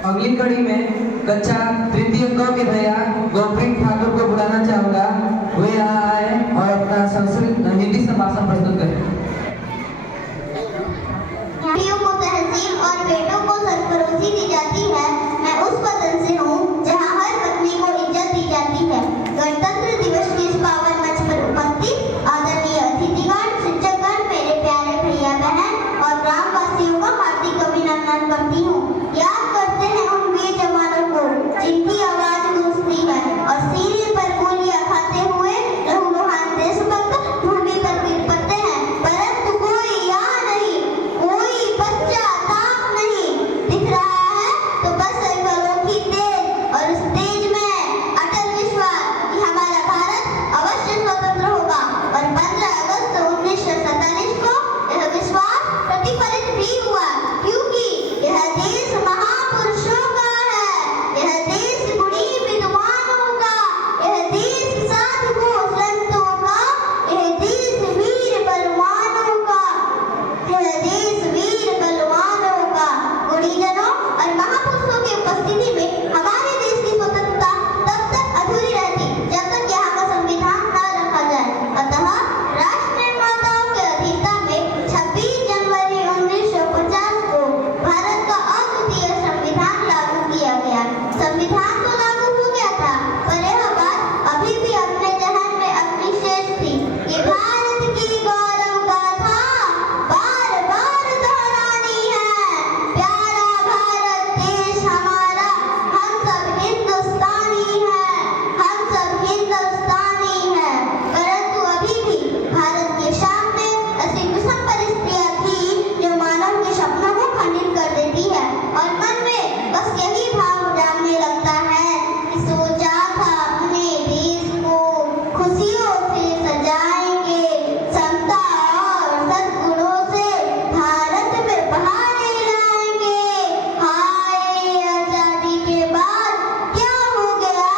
अगली कड़ी में कक्षा तृतीय क के भैया गोपीन ठाकुर को बुलाना चाहूंगा। वे यहाँ आए और अपना संस्कृत हिंदी संभाषण प्रस्तुत करें। बेटियों को तहसील और बेटों को सरफरोशी दी जाती है। मैं उस वतन से हूँ जहाँ हर पत्नी को इज्जत दी जाती है। गणतंत्र दिवस के इस पावन मंच पर उपस्थित आदरणीय अतिथिगण, शिक्षकगण, मेरे प्यारे भैया बहन और ग्रामवासियों का हार्दिक अभिनंदन करती हूँ। याद करते हैं उन वीर जवानों को जिनकी आवाज गूंजती है और सीने पर गोलियां खाते हुए लहूलुहान देशभक्त भूमि पर गिर पड़ते हैं, परंतु कोई यहाँ नहीं, कोई पश्चाताप नहीं दिख रहा है। तो बस साइकिलों की तेज और उस तेज में अटल विश्वास कि हमारा भारत अवश्य स्वतंत्र होगा। और 15 अगस्त 1947 को यह विश्वास प्रतिफलित भी हुआ, क्योंकि यह देश महापुरुषों का है, यह देश गुणी विद्वानों का, यह देश साधुओं संतों का, यह देश वीर बलवानों का, यह देश वीर बलवानों का। गुणीजनों और महापुरुषों की उपस्थिति में हमारे देश की स्वतंत्रता तब तक अधूरी रहती जब तक यहाँ का संविधान न रखा जाए। अतः राष्ट्र निर्माताओं के अधीनता में 26 जनवरी 1950 को भारत का अद्वितीय संविधान लागू किया गया। संविधान तो लागू हो गया था, पर यह बात अभी भी अपने जहन में अपनी शेष थी कि भारत की गौरव गाथा बार बार दोहरानी है। प्यारा भारत देश हमारा, हम सब हिंदुस्तानी हैं, हम सब हिंदुस्तानी हैं। परंतु अभी भी भारत के सामने ऐसी विषम परिस्थितियां थी जो मानव के सपनों को खंडित कर देती है और मन में बस यही भाव जागने लगता है कि सोचा था अपने देश को खुशियों से सजाएंगे, समता और सद्गुणों से भारत में बहारे लाएंगे। हाय आजादी के बाद क्या हो गया?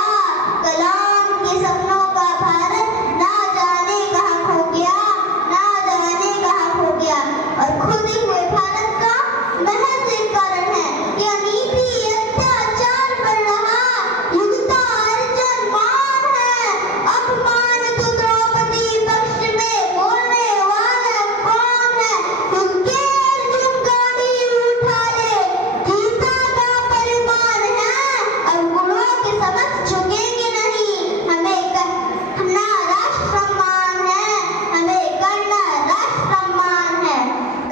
कलाम के सपनों का भारत ना जाने कहाँ खो गया, ना जाने कहाँ खो गया। और खोए हुए भारत का महज एक कारण है कि अनीति अत्याचार बढ़ रहा, युगता अर्जन मान है। अपमान तो द्रौपदी पक्ष में बोलने वाला कौन है? उनके अर्जुन गाड़ी उठा ले, गीता का परिमाण है, अब गुणों के समक्ष झुकेंगे नहीं। हमें करना राष्ट्र सम्मान है, हमें करना राष्ट्र सम्मान है।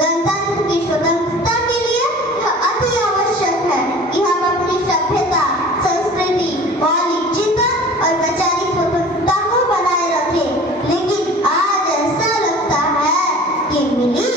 गणतंत्र की स्वतंत्रता के लिए यह अति आवश्यक है कि हम अपनी सभ्यता, संस्कृति, मौलिक चिंतन और वैचारिक स्वतंत्रता को बनाए रखें। लेकिन आज ऐसा लगता है कि मिली